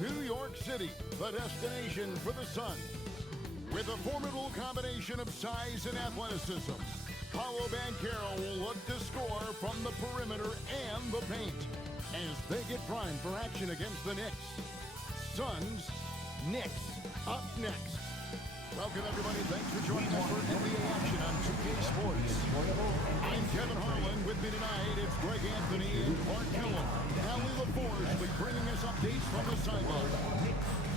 New York City, the destination for the Suns. With a formidable combination of size and athleticism, Paolo Banchero will look to score from the perimeter and the paint as they get primed for action against the Knicks. Suns, Knicks, up next. Welcome, everybody. Thanks for joining us for NBA action on 2K Sports. I'm Kevin Harlan. With me tonight, it's Greg Anthony and Clark Killen. Allie LaForge will be bringing us updates from the sideline.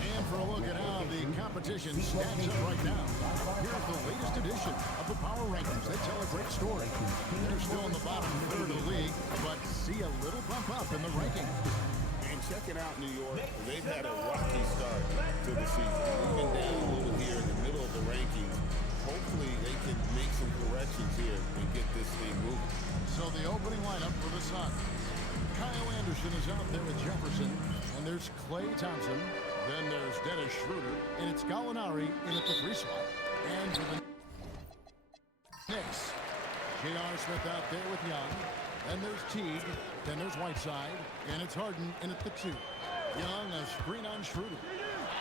And for a look at how the competition stacks up right now, here's the latest edition of the Power Rankings. They tell a great story. They're still in the bottom third of the league, but see a little bump up in the rankings. And checking out New York, they've had a rocky start to the season. Moving down a little here in the middle of the rankings. Hopefully they can make some corrections here and get this thing moving. So the opening lineup for the Suns. Kyle Anderson is out there with Jefferson, and there's Klay Thompson. Then there's Dennis Schroeder, and it's Gallinari in at the 3 slot. And for the Knicks, J.R. Smith out there with Young. Then there's Teague. Then there's Whiteside, and it's Harden in at the 2. Young, a screen on Schroeder.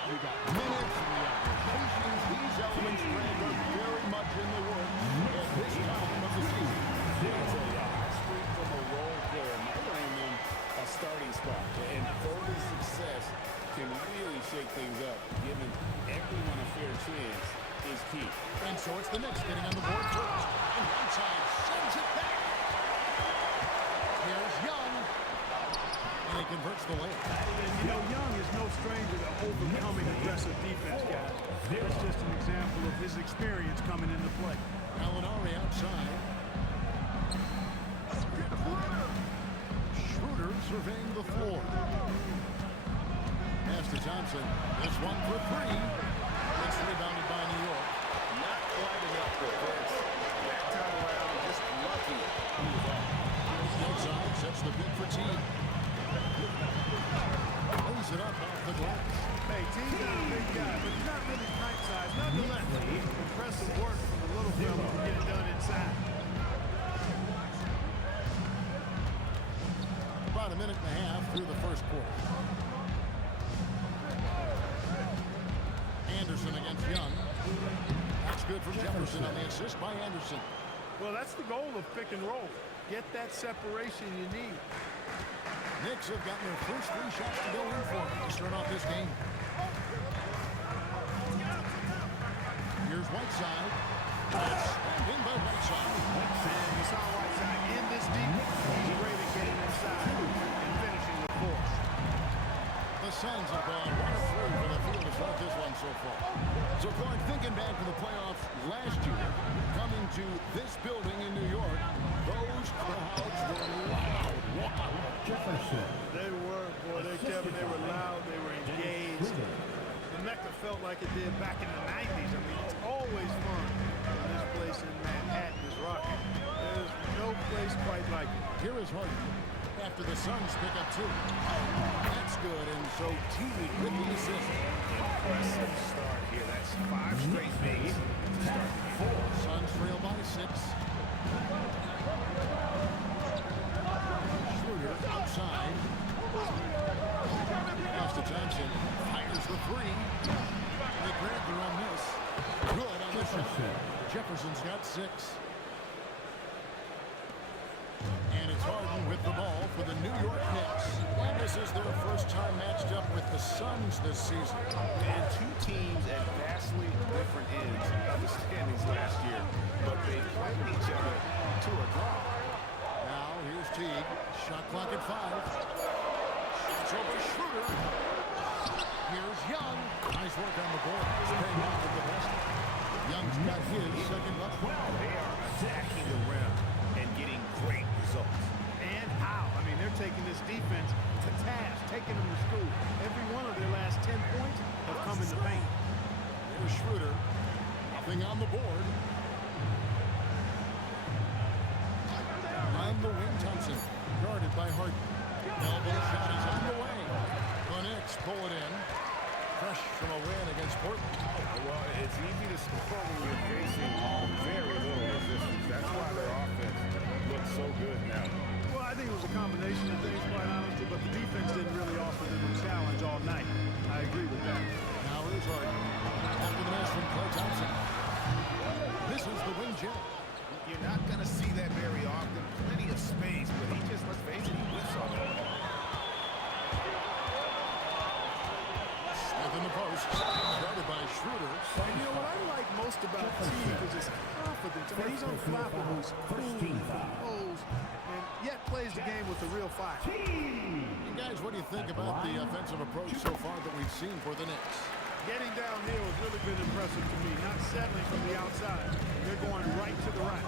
We got minutes and the applications. These elements, Greg, are very much in the works at this time of the season. I speak from a role player. Might earn them a starting spot. And further success can really shake things up. Giving everyone a fair chance is key. And so it's the Knicks getting on the board first. And Whiteside sends it back. Here's Young. And he converts the layup. You know, Young is no stranger to overcoming aggressive defense, guys. That's just an example of his experience coming into play. Gallinari outside. Schroeder surveying the floor. Pass to Thompson. This one for 3. It's rebounded by New York. Not quite enough defense. That time around, just lucky. He was off. Outside sets the pick for Teague. Lays it up off the glass. Hey, Teague's not a big guy, but he's not really knife size. Nonetheless, impressive work from the little fella to get it done inside. About a minute and a half through the first quarter. Anderson against Young. That's good for Jefferson on the assist by Anderson. Well, that's the goal of pick and roll. Get that separation you need. Knicks have gotten their first 3 shots to go in for to start off this game. Here's Whiteside. It's in by Whiteside. And you saw Whiteside in this deep. He's great at getting inside and finishing the force. The Suns have gone 1 of 3 for the field to start this one so far. So Clark, thinking back to the playoffs last year, coming to this building in New York, those crowds were loud. Wow. They were, boy, Kevin, they were loud, they were engaged. The Mecca felt like it did back in the 90s. I mean, it's always fun when this place in Manhattan is rocking. There's no place quite like it. Here is Harden after the Suns pick up 2. That's good, and so Teague with the assist. Impressive start here. That's 5 straight bigs to start the game. Suns trail by 6. Schroeder outside. Pass to Thompson. Fires the 3. They grab their own miss. Good on the shot. Jefferson's got 6. And it's Harden with the ball for the New York Knicks. And this is their first time matched up with the Suns this season. And 2 teams at vastly different ends of the standings last year, but they played each other to a draw. Now here's Teague. Shot clock at 5. Shoots over Schroeder. Here's Young. Nice work on the board. He's paying off with the basket. Young's got his second bucket. Well, they are attacking the rim and getting great results. And how? I mean, they're taking this defense to task, taking them to school. Every one of their last 10 points have come in the paint. There's Schroeder. Nothing on the board. On the wing, Thompson. Guarded by Harden. Elbow shot is on the way. The Knicks pull it in. Fresh from a win against Portland. Well, it's easy to score when you're facing very little resistance. That's why their offense looks so good now. Well, I think it was a combination of things, quite honestly, but the defense didn't really offer them a challenge all night. I agree with that. Now here's Harden. After the miss from Klay Thompson. This is the wing jet. You're not going to see that very often. Plenty of space, but he just, let's face it, he whiffs on it. Smith in the post. Guarded by Schroeder. And you know what I like most about Teague is his confidence. I mean, he's unflappable. He's cool, composed, and yet plays the game with a real fire. You guys, what do you think about the offensive approach so far that we've seen for the Knicks? Getting downhill has really been impressive to me. Not settling from the outside. They're going right to the rack.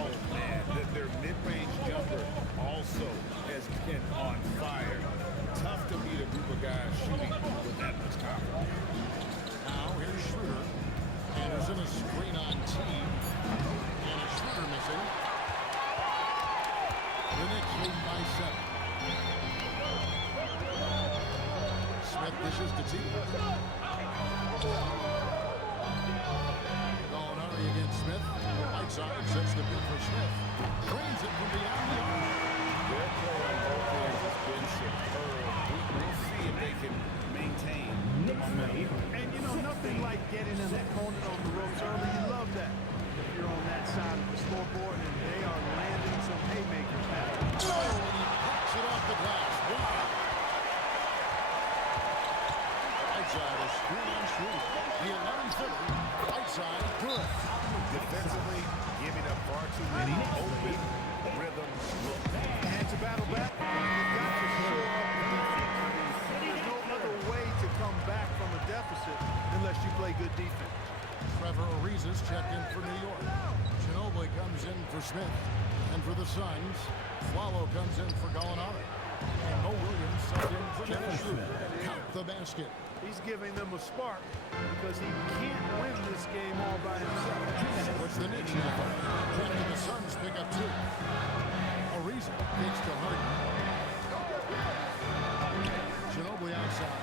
Oh, man, their mid-range jumper also has been on fire. Tough to beat a group of guys shooting with that much confidence. Now here's Schroeder. Anderson a screen on Teague. And a Schroeder missing. The Knicks lead by 7. Smith dishes to Teague. Gallinari against Smith. Right side sets the pick for Smith. Drains it from beyond the arc. Their play on both ends has been superb. We'll see if they can maintain the momentum. And you know, nothing like getting an opponent on the ropes early. You love that. If you're on that side of the scoreboard and they are landing some haymakers now. Oh, and he picks it off the glass. Wow. Right side, a screen on Schroeder. The 11-footer. Right side, good. Defensively, giving up far too many open rhythm looks. And to battle back, you've got to shore up the defense. I mean, there's no other way to come back from a deficit unless you play good defense. Trevor Ariza's checked in for New York. Ginobili comes in for Smith. And for the Suns, Flalo comes in for Gallinari. And Mo Williams subbed in for Dennis Schroeder. Count the basket. He's giving them a spark because he can't win this game all by himself. What's the Knicks now? And the Suns pick up 2. Ariza takes to Harden. Ginobili outside.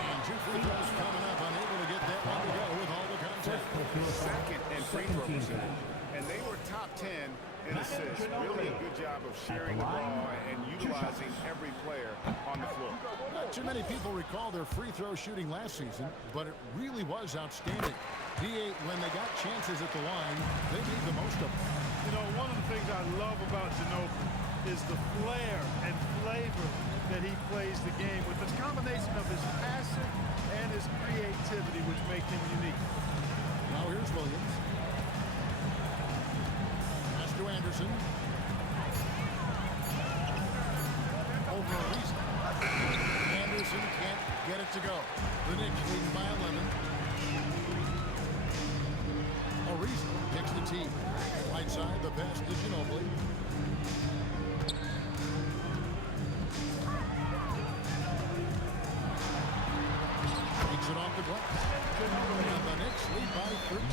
And 2 free throws coming up. Unable to get that one to go with all the contact. Second in free throw percentage. And they were top 10 in assists. Really a good job of sharing the ball and utilizing every player on the floor. Not too many people recall their free throw shooting last season, but it really was outstanding. D8, when they got chances at the line, they made the most of them. You know, one of the things I love about Ginobili is the flair and flavor that he plays the game with. This combination of his passion and his creativity, which make him unique. Now here's Williams. Pass to Anderson. Over Ariza. Anderson can't get it to go. The Knicks leading by 11. Ariza picks the team. Right side, the pass to Ginobili. Takes it off the glass. And the Knicks lead by 13.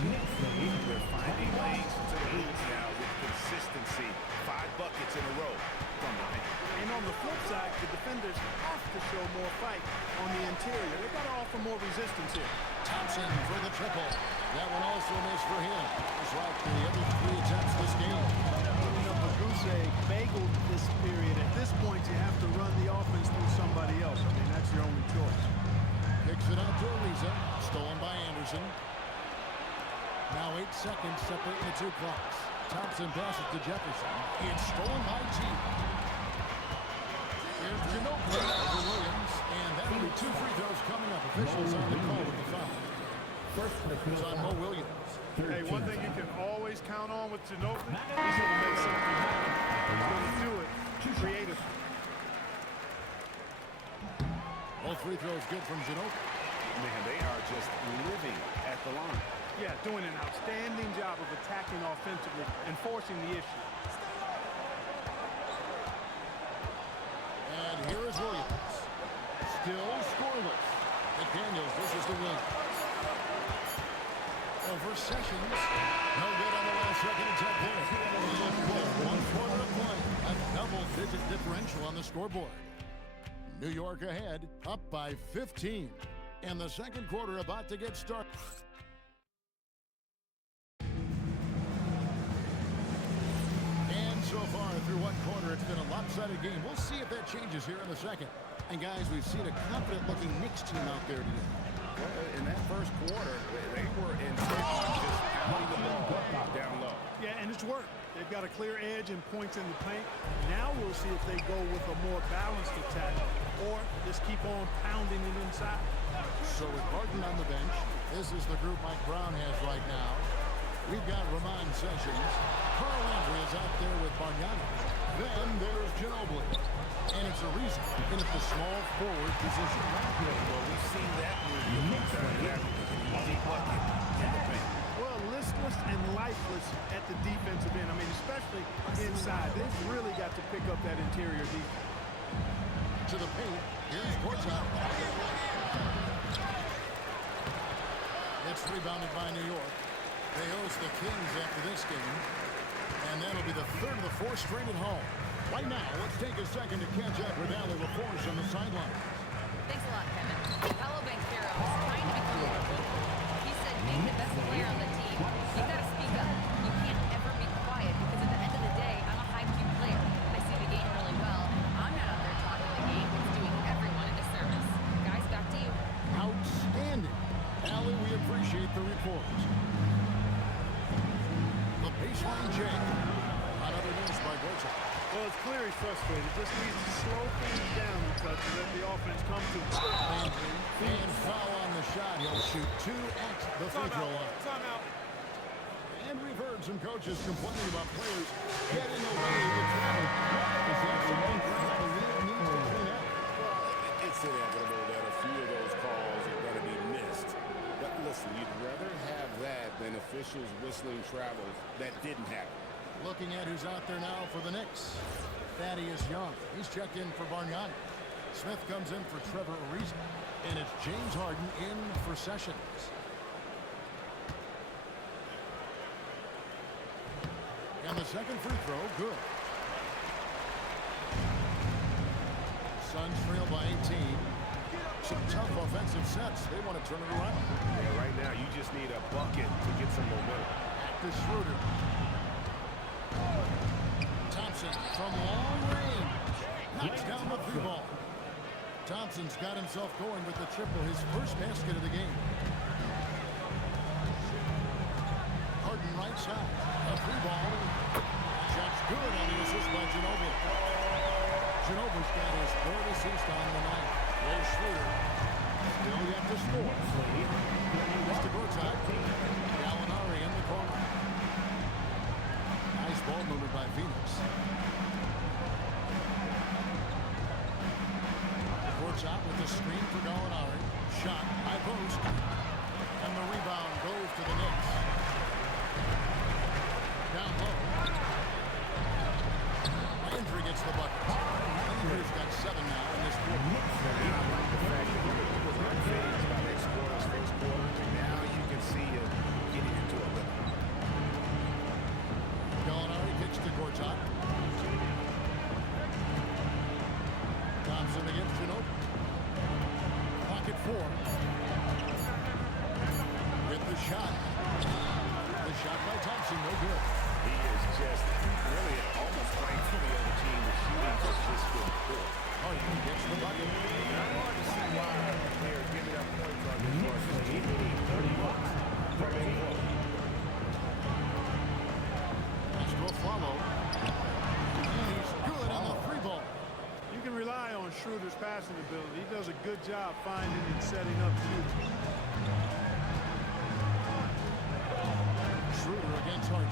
They're finding lanes to the hoops now with consistency. 5 buckets in a row from the bench. And on the flip side, the defenders have to show more fight on the interior. They've got to offer more resistance here. Thompson for the triple. That one also missed for him. Just like the other 3 attempts this game. You know, Baguse bageled this period. At this point, you have to run the offense through somebody else. I mean, that's your only choice. Picks it out to Ariza. Stolen by Anderson. Now 8 seconds separating the 2 clocks. Thompson passes to Jefferson. It's stolen by Teague. Here's Ginobili over Williams. And that'll be 2 free throws coming up. Officials on the call with the foul. It's on Mo Williams. Hey, one thing you can always count on with Ginobili, he's going to make something happen. He's going to do it creatively. Both free throws good from Ginobili. Man, they are just living at the line. Yeah, doing an outstanding job of attacking offensively and forcing the issue. And here is Williams. Still scoreless. McDaniels versus the win. Over Sessions. No good on the last second attempt there. 1 quarter of play. A double-digit differential on the scoreboard. New York ahead, up by 15. And the second quarter about to get started. And so far through one-sided game. We'll see if that changes here in the second. And, guys, we've seen a confident-looking Knicks team out there today. Well, in that first quarter, they were intent on just pounding the ball down low. Yeah, and it's worked. They've got a clear edge and points in the paint. Now we'll see if they go with a more balanced attack or just keep on pounding it inside. So with Harden on the bench, this is the group Mike Brown has right now. We've got Ramon Sessions. Carl Landry is out there with Bargnani. Then there's Ginobili. And it's a reason in at the small forward position. Well, we've seen that move deep bucket in the paint. Well, listless and lifeless at the defensive end. I mean, especially inside. They've really got to pick up that interior defense. To the paint. Here's Portnoy. It's rebounded by New York. They host the Kings after this game. And that'll be the third of the fourth straight at home. Right now, let's take a second to catch up with Allie LaForce on the sideline. Thanks a lot, Kevin. Paolo Banchero is trying to become more vocal. He said being the best player on the team, you got to speak up. You can't ever be quiet because at the end of the day, I'm a high-Q player. I see the game really well. I'm not out there talking the game. It's doing everyone a disservice. Guys, back to you. Outstanding. Allie, we appreciate the report. The baseline J. Another miss by Gorsuch. Well, it's clear he's frustrated. Just needs to slow things down a touch and let the offense come to him. And foul on the shot. He'll shoot 2 at the free throw line. Timeout. And we've heard some coaches complaining about players getting away with travel. Is that something perhaps the league needs to clean up? Well, it's inevitable that a few of those calls are going to be missed. But listen, you'd rather have that than officials whistling travels that didn't happen. Looking at who's out there now for the Knicks. Thaddeus Young. He's checked in for Bargnani. Smith comes in for Trevor Ariza. And it's James Harden in for Sessions. And the second free throw, good. Suns trail by 18. Some tough offensive sets. They want to turn it around. Yeah, right now you just need a bucket to get some momentum. Back to Schroeder. Thompson from long range. Knocks down the three ball. Thompson's got himself going with the triple, his first basket of the game. Harden right side. A three ball. Shot's good on the assist by Ginobili. Ginobili's got his third assist on the night. There's Schroeder. Still yet to score. Mr. Gortat. Gallinari in the corner. Nice ball movement by Phoenix. Gortat with the screen for Gallinari. Shot, high post. And the rebound goes to the Knicks. Down low. Landry gets the bucket. Landry's got 7 now in this quarter. Now you can see him getting into a rhythm. Gallinari kicks to Gortat. Thompson against Ginobili. Pocket 4. With the shot. The shot by Thompson, no good. He is just really almost playing for the other team. The shooting has just been poor. Harden gets the bucket. Not hard to see why they're giving up points on this one. He needs 30 points from any point. Castro follow. And he's good on the three ball. You can rely on Schroeder's passing ability. He does a good job finding and setting up shooters. Schroeder against Harden.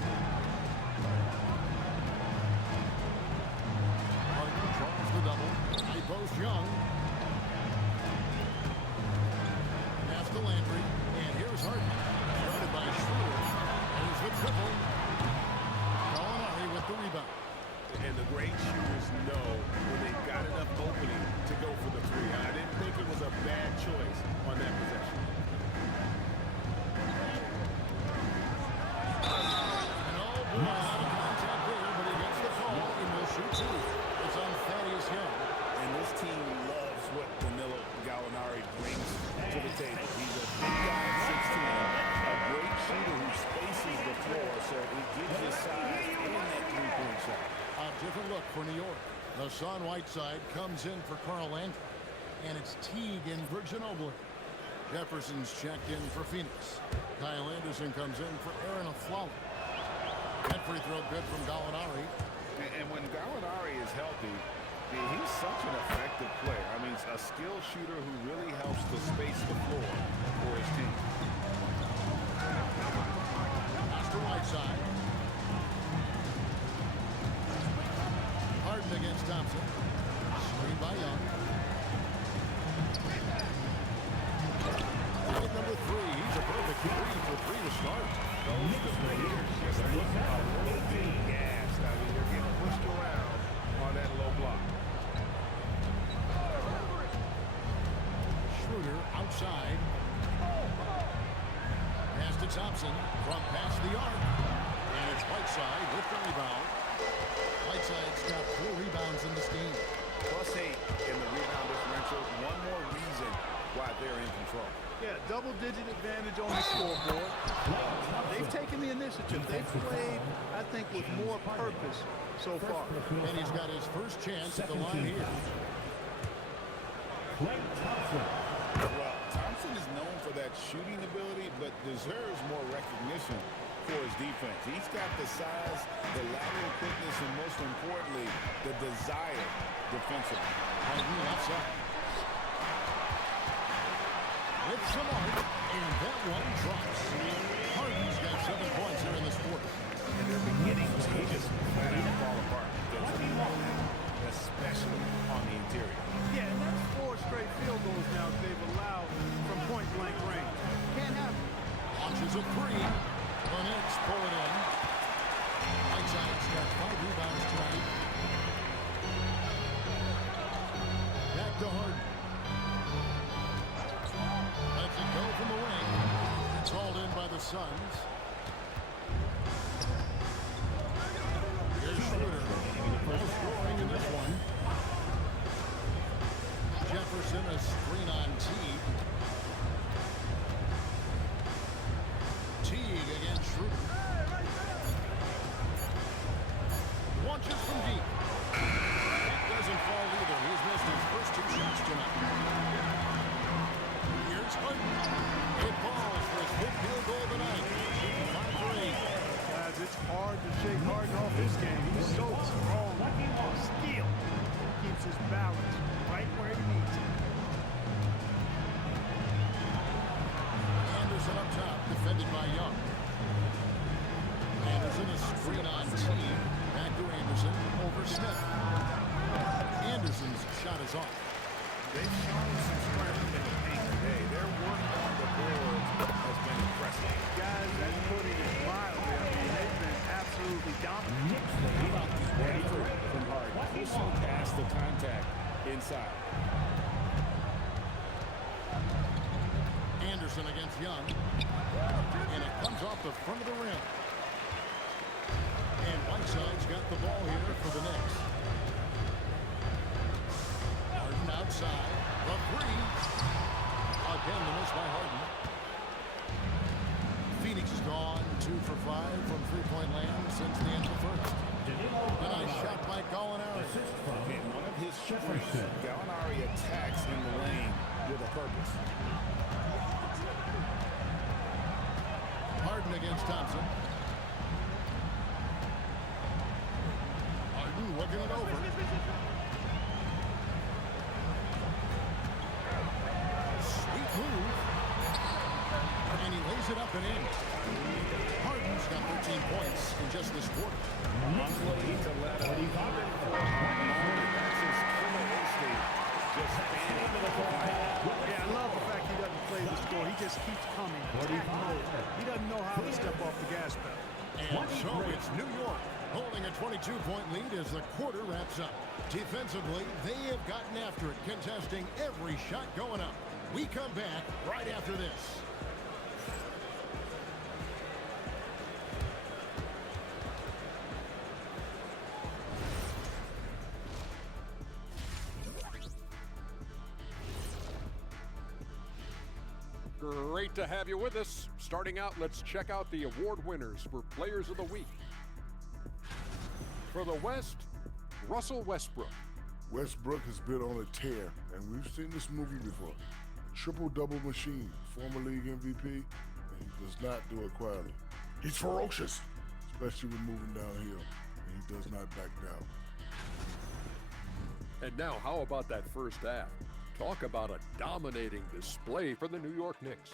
Harden draws the double. High post Young. Pass to Landry. And here's Harden. Guarded by Schroeder. There's the triple. Gallinari with the rebound. And the great shooters know when they've got enough opening to go for the three. I didn't think it was a bad choice on that possession. And oh boy, a lot of contact there, but he gets the call and will shoot 2. It's on Thaddeus Young. And this team loves what Danilo Gallinari brings to the table. He's a big guy at 16, a great shooter who spaces the floor, so he gives his size and that three-point shot. A different look for New York. The Hassan Whiteside comes in for Carl Landry. And it's Teague in for Ginobili. Jefferson's checked in for Phoenix. Kyle Anderson comes in for Aaron Aflalo. That free throw good from Gallinari. And when Gallinari is healthy, he's such an effective player. I mean, a skilled shooter who really helps to space the floor for his team. Pass to Whiteside. Harden against Thompson. Screen by Young. Bucket number 3. He's a perfect 3 for 3 to start. Those defenders just look a little bit gassed. I mean, they're getting pushed around on that low block. Schroeder outside. Pass to Thompson from past the arc. And it's Whiteside with the rebound. Whiteside's got 4 rebounds in this game. +8 in the rebound differential. One more reason why they're in control. Yeah, double-digit advantage on the scoreboard. They've taken the initiative. They've played, I think, with more purpose so far. And he's got his first chance at the line here. Well, Thompson is known for that shooting ability, but deserves more recognition for his defense. He's got the size, the lateral quickness, and most importantly, the desire defensively. Harden outside. With some art, and that one drops. Harden's got 7 points here in this quarter. And they're beginning to just flat out fall apart defensively, especially on the interior. Yeah, and that's 4 straight field goals now they've allowed from point-blank range. Can't have it. Launches a 3. The Knicks pull it in. Whiteside's got 5 rebounds tonight. Back to Harden. Lets it go from the wing. It's hauled in by the Suns. Here's Schroeder. No scoring in this one. Jefferson, a screen on Teague. Teague against Schroeder. Launches from deep. It doesn't fall either. He's missed his first 2 shots tonight. Here's Harden. It falls for his 5th field goal of the night. 5 for 8. Guys, it's hard to shake Harden off this game. He's so strong on skill. Keeps his balance right where he needs it. Anderson up top, defended by Young. Anderson is screen on Teague. Back to Anderson, over Smith. Anderson's shot is off. They've shown some strength in the paint today. Their work on the boards has been impressive. Guys, that's putting it mildly. I mean, they've been absolutely dominant. Ready from Harden. Pushing past the contact inside. Anderson against Young. And it comes off the front of the rim. And Whiteside's got the ball here for the Knicks. Harden outside. The 3. Again, the miss by Harden. Phoenix has gone 2 for 5 from 3-point land since the end of the first. A nice shot by Gallinari. And one of his strengths, Gallinari attacks in the lane with a purpose. Harden against Thompson. Harden looking it over. Sweet move. And he lays it up and in. Harden's got 13 points in just this quarter. Unlucky to let him. That's his killer instinct. Just standing in the line. Yeah, I love the fact he doesn't play the score. He just keeps coming. Attack mode. He doesn't know how to step off the gas pedal. And so it's New York holding a 22-point lead as the quarter wraps up. Defensively, they have gotten after it, contesting every shot going up. We come back right after this. Great to have you with us. Starting out, let's check out the award winners for Players of the Week. For the West, Russell Westbrook. Westbrook has been on a tear, and we've seen this movie before. A triple-double machine, former league MVP, and he does not do it quietly. He's ferocious, especially when moving downhill, and he does not back down. And now, how about that first half? Talk about a dominating display for the New York Knicks.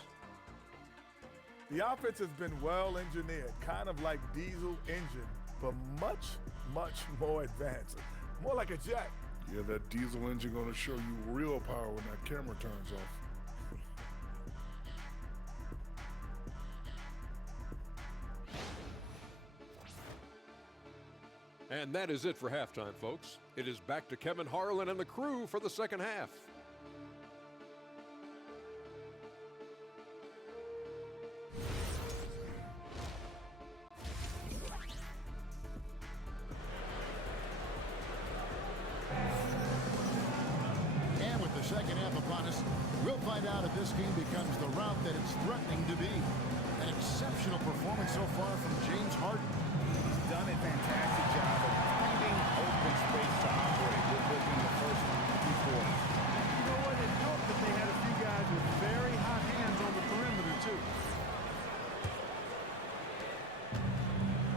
The offense has been well engineered, kind of like diesel engine, but much, much more advanced. More like a jet. Yeah, that diesel engine gonna show you real power when that camera turns off. And that is it for halftime, folks. It is back to Kevin Harlan and the crew for the second half. And with the second half upon us, we'll find out if this game becomes the route that it's threatening to be. An exceptional performance so far from James Harden. He's done a fantastic job of finding open space to operate within the first few quarters. You know what? It helped that they had a few guys with very hot hands on the perimeter, too.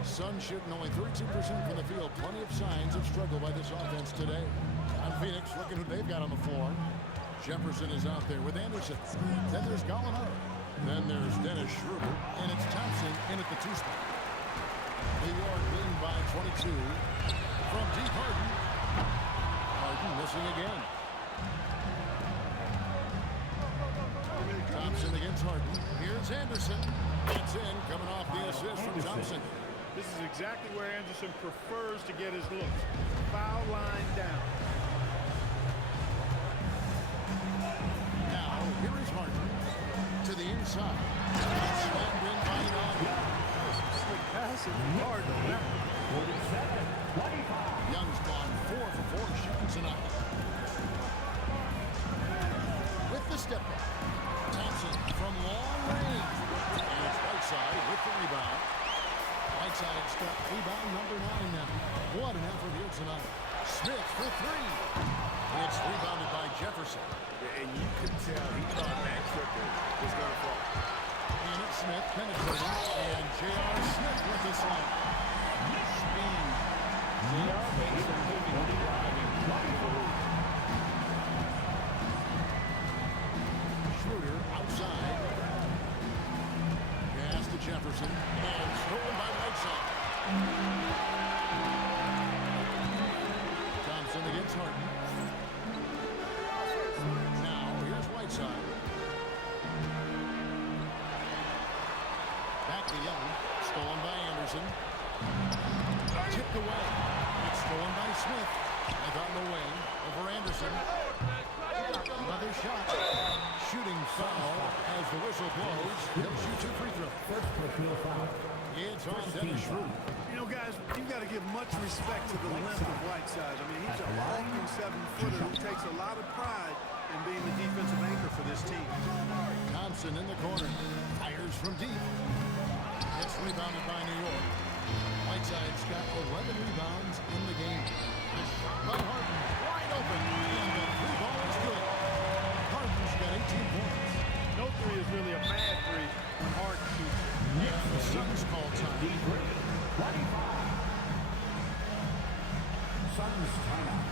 Suns shooting only 32% from the field. Plenty of signs of struggle by this offense today. On Phoenix, looking who they've got on the floor. Jefferson is out there with Anderson. Then there's Gallinari. Then there's Dennis Schroeder. And it's Thompson in at the 2 spot. New York leading by 22. From deep, Harden. Harden missing again. Thompson against Harden. Here's Anderson. It's in, coming off the assist from Thompson. This is exactly where Anderson prefers to get his looks. Foul line down. Now, here is Harden to the inside. Slammed in by Young. Some slick passing from Harden on that one. Young's gone 4 for 4 shooting tonight. With the step back. Thompson from long range. And it's Whiteside with the rebound. Whiteside's got rebound number 9 now. What an effort here tonight. Smith for 3. It's rebounded by Jefferson. And you could tell he thought that triple was going to fall. And it's Smith penetrating. And J.R. Smith with the slam. Speed. J.R. makes a moving driving Schroeder outside. Pass to Jefferson. And stolen by Whiteside. Thompson against Harden. Now, here's Whiteside. Back to Young. Stolen by Anderson. Tipped away. It's stolen by Smith. Back on the wing. Over Anderson. Another shot. Shooting foul as the whistle blows. He'll shoot 2 free throws. It's on Dennis Schroeder. You know, guys, you've got to give much respect to the length of Whiteside. I mean, he's a hulking 7-footer who takes a lot of pride in being the defensive anchor for this team. Thompson in the corner. Fires from deep. It's rebounded by New York. Whiteside's got 11 rebounds in the game. A shot by Harden. Wide open. And the 3-ball is good. Harden's got 18 points. No 3 is really a bad 3 when Harden shoots. The Suns call time. Suns timeout.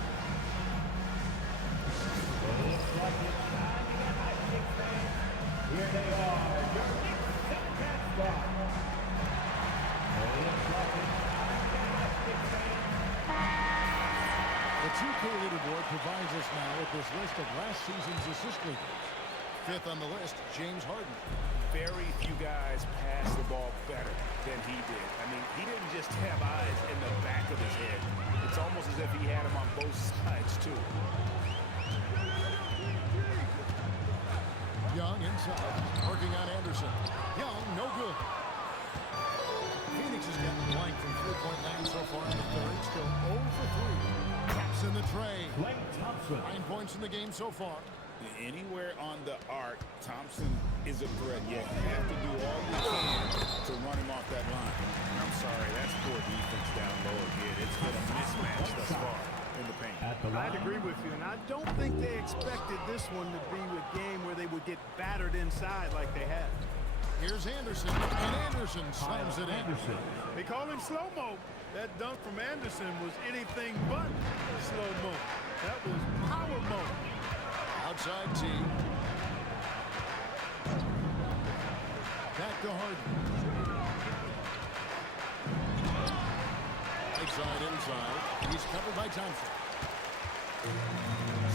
Looks like it's time to get my Knicks fans. Here they are, your Knicks second squad. Looks like it's time to get my Knicks fans. The 2K leaderboard provides us now with this list of last season's assist leaders. 5th on the list, James Harden. Very few guys pass the ball better than he did. I mean, he didn't just have eyes in the back of his head. It's almost as if he had them on both sides, too. Young inside, working on Anderson. Young, no good. Phoenix has gotten blank from 3-point land so far in the third. Still 0 for 3. Taps in the tray. Klay Thompson. 9 points in the game so far. Anywhere on the arc, Thompson is a threat. You have to do all you can to run him off that line. I'm sorry, that's poor defense down low again. It's been a mismatch thus far in the paint. At the line. I'd agree expected this one to be a game where they would get battered inside like they have. Here's Anderson, and Anderson slams it in. They call him slow-mo. That dunk from Anderson was anything but slow-mo. That was power-mo. Outside T. Back to Harden. Right side inside. He's covered by Thompson.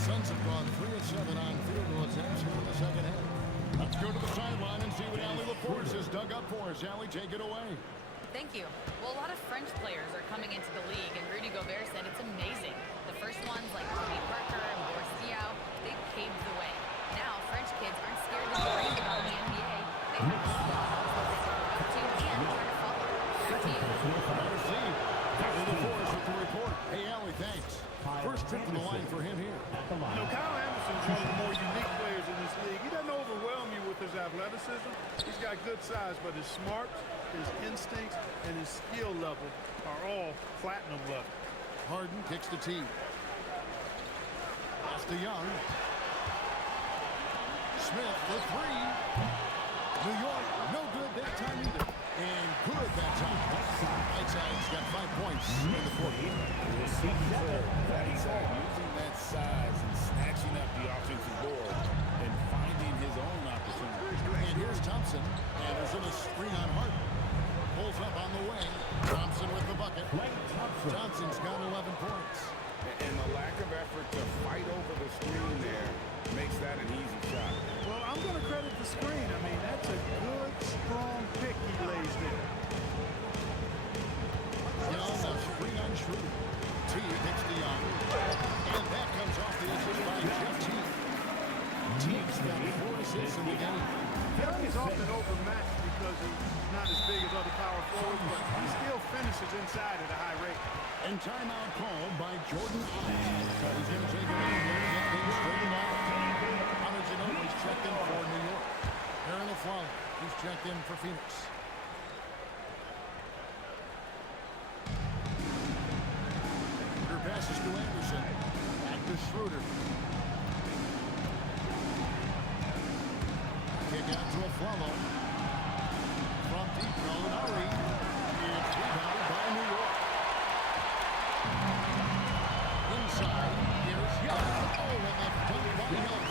Suns have gone 3 of 7 on field goal attempts here in the second half. Let's go to the sideline and see what Allie LaForce has dug up for us. Allie, take it away. Thank you. Well, a lot of French players are coming into the league, and Rudy Gobert said it's amazing. The first ones, like Tony Parker and Boris Diaw, they paved the way. Now, French kids aren't scared to dream about the NBA. They have role models that they can look up to and try to follow. Back to you. Merci. Allie LaForce with the report. Hey, Allie, thanks. First trip to the line for him here. You know, Kyle Anderson's one of the more unique players in this league. He doesn't overwhelm you with his athleticism. He's got good size, but his smarts, his instincts, and his skill level are all platinum level. Harden kicks the tee. Pass to Young. Smith for 3. New York, no good that time either. And good that time. Whiteside's got 5 points in the quarter. Whiteside using that size and snatching up the offensive board and finding his own opportunity. And here's Thompson. Anderson a screen on Harden. Pulls up on the wing. Thompson with the bucket. Johnson's got 11 points. And the lack of effort to fight over the screen there makes that an easy shot. Well, I'm going to credit the screen. I mean, that's a good, strong pick he lays there. Young a screen on Schroeder. T picks to Young. And that comes off the assist by Jeff Teague. Teague's got 4 assists in the game. Young is often overmatched because he's not as big as other power forwards, but he still finishes inside at a high rate. And timeout called by Jordan Ives. So he's going to take a minute here to get things straightened out. Hunter Ginobili's checked in for New York. Aaron Aflalo, he's checked in for Phoenix. Schroeder passes to Anderson. Back to Schroeder. Kick out to Aflalo. From deep, Gallinari. It's rebounded by New York. Inside, here's Young. Oh, and the dunk by Young.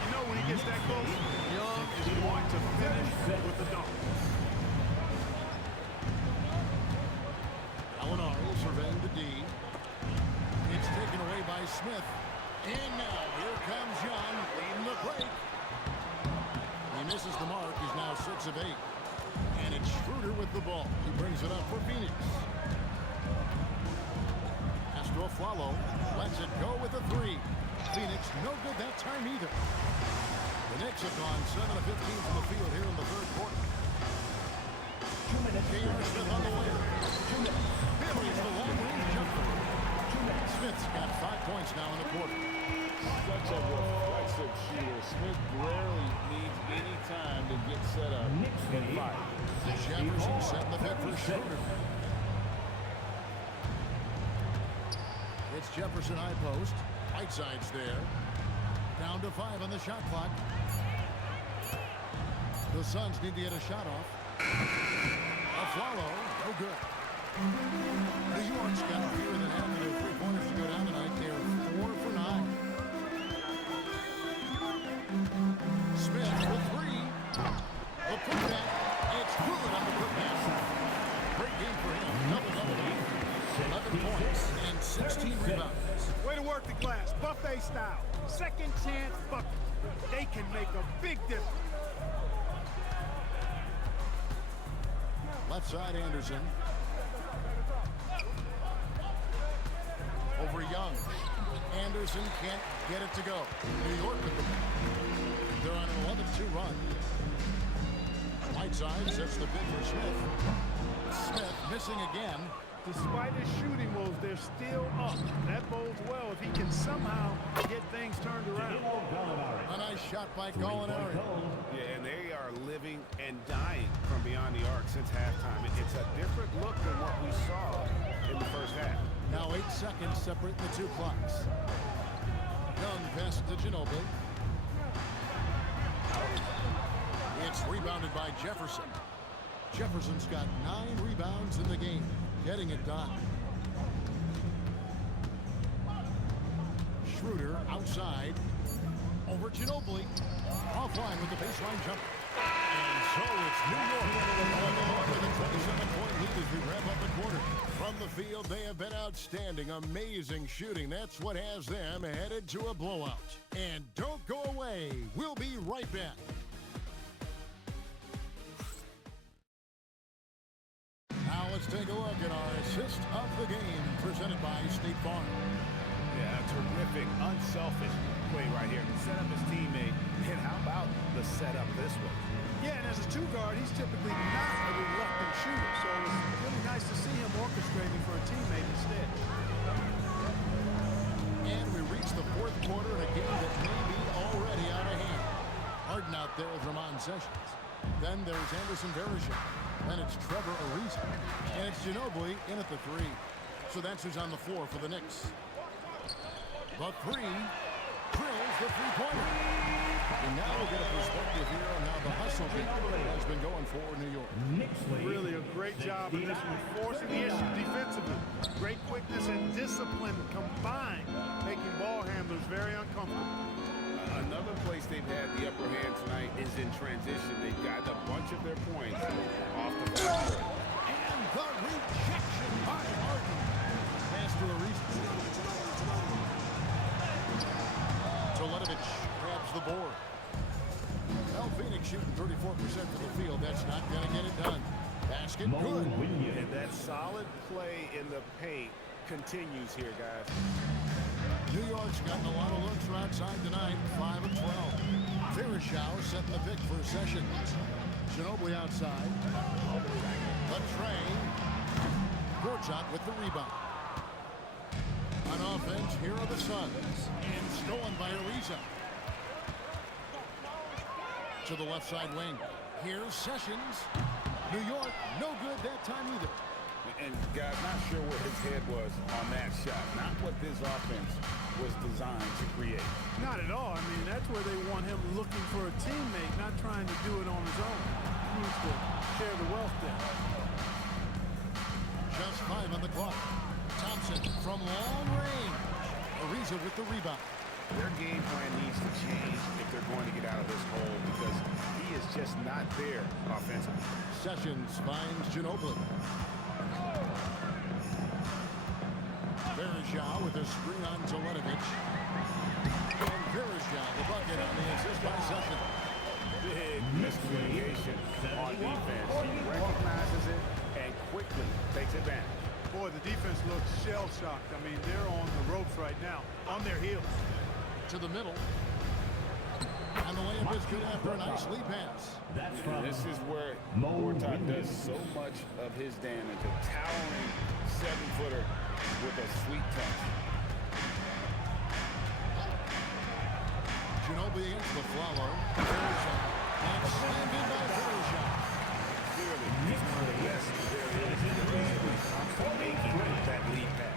You know when he gets that close, Young is going to finish with the dunk. Gallinari surveying the D. It's taken away by Smith. And now, here comes Young, leading the break. He misses the mark. He's now 6 of 8. And it's Schroeder with the ball. He brings it up for Phoenix. Pass to Aflalo. Lets it go with a 3. Phoenix, no good that time either. The Knicks have gone 7 of 15 from the field here in the third quarter. J.R. Smith on the way. Buries the long-range jumper. Smith's got 5 points now in the quarter. Such a reflexive shooter. Smith rarely needs any time to get set up and fire. Jefferson set the pick for Schroeder. It's Jefferson high post. Whiteside's there. Down to 5 on the shot clock. The Suns need to get a shot off. Aflalo, no good. New York's got fewer than half of their 3-pointers to go down tonight. They're 4 for 9. Smith for 3. The putback. It's good on the putback. Great game for him. Double-double. 11 points and 16 rebounds. Way to work the glass, buffet style. Second chance bucket. They can make a big difference. Left side, Anderson. Over Young. Anderson can't get it to go. New York with the ball. They're on an 11-2 run. Whiteside sets the bid for Smith. Smith missing again. Despite his shooting woes, they're still up. That bodes well if he can somehow get things turned around. A nice shot by Gallinari. Yeah, and they are living and dying from beyond the arc since halftime. It's a different look than what we saw in the first half. Now 8 seconds separate the two clocks. Young pass to Ginobili. It's rebounded by Jefferson. Jefferson's got 9 rebounds in the game, getting it done. Schroeder outside. Over Ginobili. Offline with the baseline jumper. And so it's New York on the mark with a 27-point lead as we wrap up the quarter. From the field, they have been outstanding. Amazing shooting. That's what has them headed to a blowout. And don't go away. We'll be right back. Now let's take a look at our assist of the game presented by State Farm. Yeah, terrific, unselfish play right here. Set up his teammate, and how about the setup this way? Yeah, and as a 2 guard, he's typically not a reluctant shooter, so it's really nice to see him orchestrating for a teammate instead. And we reach the 4th quarter in a game that may be already out of hand. Harden out there with Ramon Sessions. Then there's Anderson Varejao. Then it's Trevor Ariza. And it's Ginobili in at the 3. So that's who's on the floor for the Knicks. The 3 drills the 3-pointer. And now we'll get a perspective here on how the hustle game has been going for New York. Really a great job in this one, forcing the issue defensively. Great quickness and discipline combined, making ball handlers very uncomfortable. Another place they've had the upper hand tonight is in transition. They've gotten a bunch of their points off the floor. And the rejection by Harden. Pass to Ariza. Toledovich grabs the board. Well, Phoenix shooting 34% from the field. That's not going to get it done. Basket good. And that solid play in the paint continues here, guys. New York's gotten a lot of looks from outside tonight. 5 of 12. Varejao setting the pick for Sessions. Ginobili outside. The tray. Gortat with the rebound. On offense, here are the Suns. And stolen by Ariza. To the left side wing. Here's Sessions. New York, no good that time either. And guys, not sure what his head was on that shot. Not what this offense was designed to create. Not at all. I mean, that's where they want him looking for a teammate, not trying to do it on his own. He needs to share the wealth there. Just 5 on the clock. Thompson from long range. Ariza with the rebound. Their game plan needs to change if they're going to get out of this hole because he is just not there offensively. Sessions finds Ginobili. Varejao with a screen on Toledovich. And Varejao, the bucket on the assist by Sessions. Big miscommunication on defense. He recognizes it and quickly takes advantage. Boy, the defense looks shell-shocked. I mean, they're on the ropes right now, on their heels. To the middle. And the layup is good after a nice lead pass. This is where Gortat does so much of his damage. A towering 7-footer with a sweet touch. Ginobili against the follow. And slammed in by Varejao. Clearly, he's one of the best there is in the league when it comes to making that lead pass.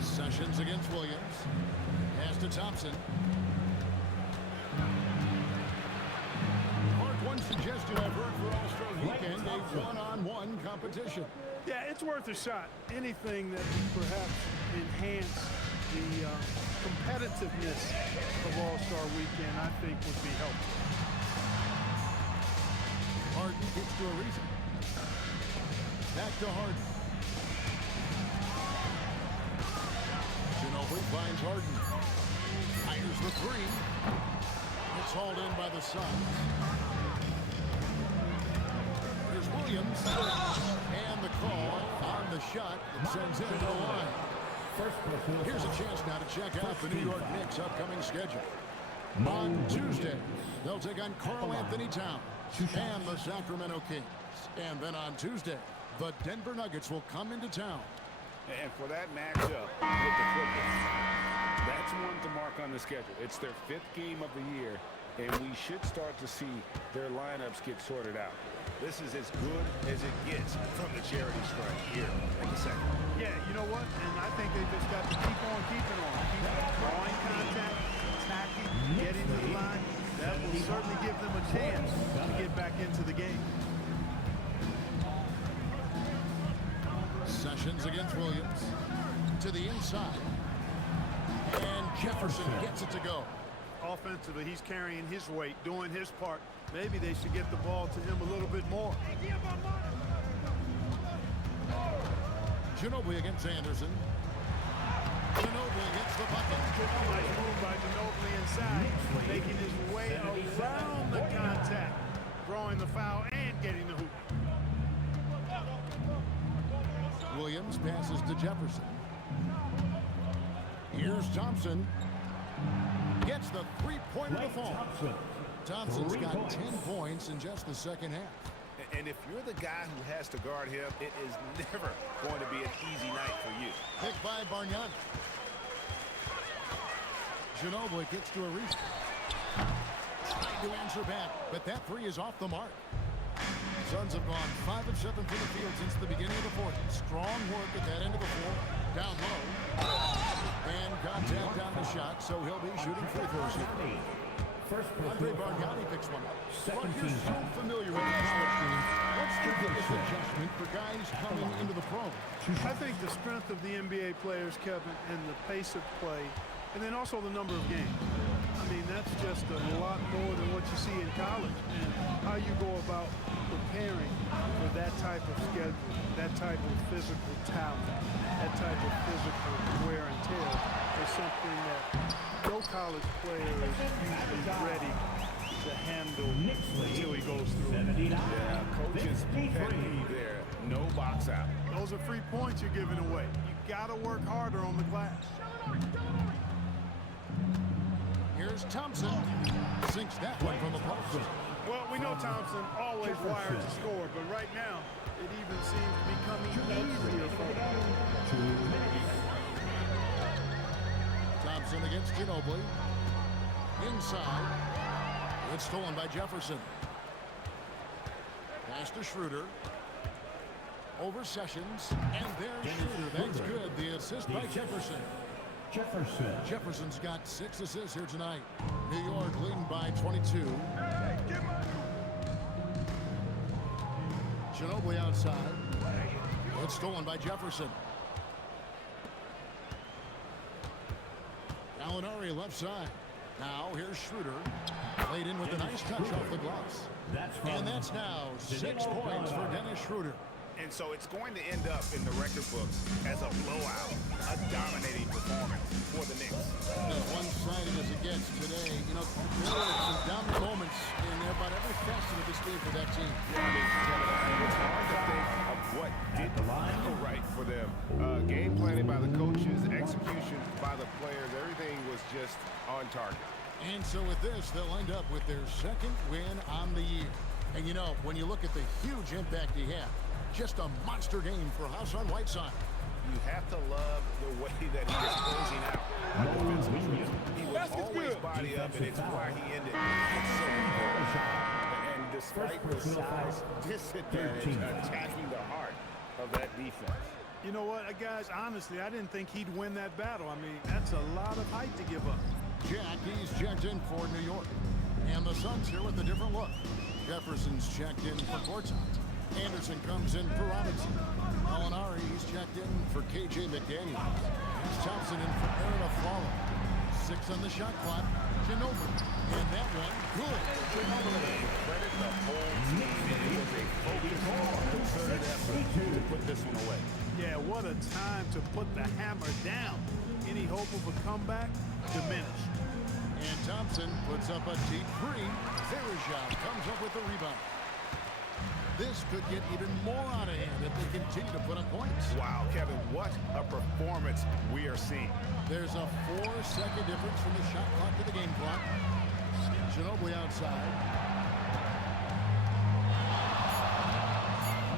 Sessions against Williams. Pass to Thompson. Mark, one suggestion I've heard for All-Star Weekend, a one-on-one competition. Yeah, it's worth a shot. Anything that would perhaps enhance the competitiveness of All-Star Weekend, I think, would be helpful. Harden gets to Ariza. Back to Harden. Ginobili finds Harden. Fires the 3. It's hauled in by the Suns. Here's Williams. And the call on the shot that sends him to the line. Here's a chance now to check out the New York Knicks' upcoming schedule. On Tuesday, they'll take on Karl Anthony Towns and the Sacramento Kings. And then on Tuesday, the Denver Nuggets will come into town. And for that matchup with the Clippers, that's one to mark on the schedule. It's their 5th game of the year, and we should start to see their lineups get sorted out. This is as good as it gets from the charity stripe here in the second. Yeah, you know what? And I think they just got to keep on keeping on. Keep drawing contact, attacking, getting to the line. That will certainly give them a chance to get back into the game. Sessions against Williams. To the inside. And Jefferson gets it to go. Offensively, he's carrying his weight, doing his part. Maybe they should get the ball to him a little bit more. Ginobili against Anderson. Ginobili gets the bucket. Nice move by Ginobili inside, making his way around the contact, drawing the foul and getting the hoop. Williams passes to Jefferson. Here's Thompson. Gets the three-pointer to fall. Thompson's got 10 points in just the second half. And if you're the guy who has to guard him, it is never going to be an easy night for you. Picked by Bargnani. Ginobili gets to a reach. Trying to answer back, but that three is off the mark. Suns have gone 5 of 7 from the field since the beginning of the fourth. Strong work at that end of the floor. Down low. And contact on the shot, so he'll be shooting free throws here. Andre Bargnani picks one up. Well, you're so familiar with the college game. What's the biggest adjustment for guys coming into the pros? I think the strength of the NBA players, Kevin, and the pace of play, and then also the number of games. I mean, that's just a lot more than what you see in college. And how you go about preparing for that type of schedule, that type of physical talent, that type of physical wear and tear is something that no college player is usually ready to handle until he goes through it. Yeah, coach's pet peeve there. No box out. Those are free points you're giving away. You got to work harder on the glass. Here's Thompson. Sinks that one from the post. Well, we know Thompson always wired to score, but right now it even seems becoming easier for him. Thompson against Ginobili. Inside. It's stolen by Jefferson. Pass to Schroeder. Over Sessions. And there's Schroeder. That's good. The assist by Jefferson. Jefferson's got 6 assists here tonight. New York leading by 22. Ginobili outside. It's stolen by Jefferson. Gallinari left side. Now here's Schroeder. Played in with a nice touch off the glass. And that's now 6 points for Dennis Schroeder. And so it's going to end up in the record books as a blowout, a dominating performance for the Knicks. As one-sided as it gets today, you know, there were some dominant moments in about every facet of this game for that team. Yeah, I mean, it's hard to think of what didn't go right for them. Game planning by the coaches, execution by the players, everything was just on target. And so with this, they'll end up with their second win on the year. And you know, when you look at the huge impact he had, just a monster game for Hassan Whiteside. You have to love the way that he is closing out. He was always body up, and it's why he ended. It's so important. And despite the size disadvantage, attacking the heart of that defense. You know what, guys, honestly, I didn't think he'd win that battle. I mean, that's a lot of height to give up. Jack, he's checked in for New York. And the Suns here with a different look. Jefferson's checked in for Gortat. Anderson comes in for Robinson. Gallinari, he's checked in for KJ McDaniels. Thompson in for Aaron Aflalo. 6 on the shot clock. Ginobili. And that one, good. Credit the whole team. It was a focused, concerted effort to put this one away. Yeah, what a time to put the hammer down. Any hope of a comeback? Diminished. And Thompson puts up a deep three. Verajao comes up with the rebound. This could get even more out of hand if they continue to put up points. Wow, Kevin, what a performance we are seeing. There's a 4-second difference from the shot clock to the game clock. Ginobili outside.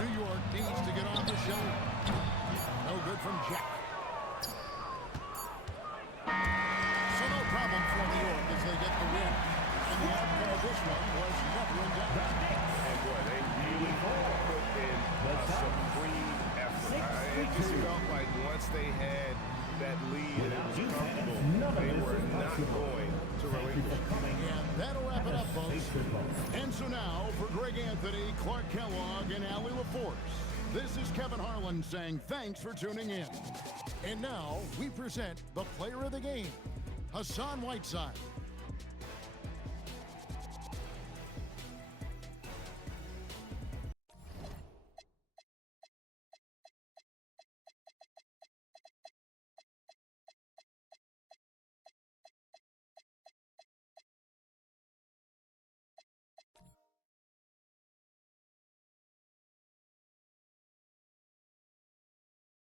New York needs to get off the show. No good from Jack. So no problem for New York as they get the win. And the just felt like once they had that lead and it was comfortable, they were not going to relinquish. And that'll wrap it up, folks. And so now, for Greg Anthony, Clark Kellogg, and Allie LaForce, this is Kevin Harlan saying thanks for tuning in. And now, we present the player of the game, Hassan Whiteside.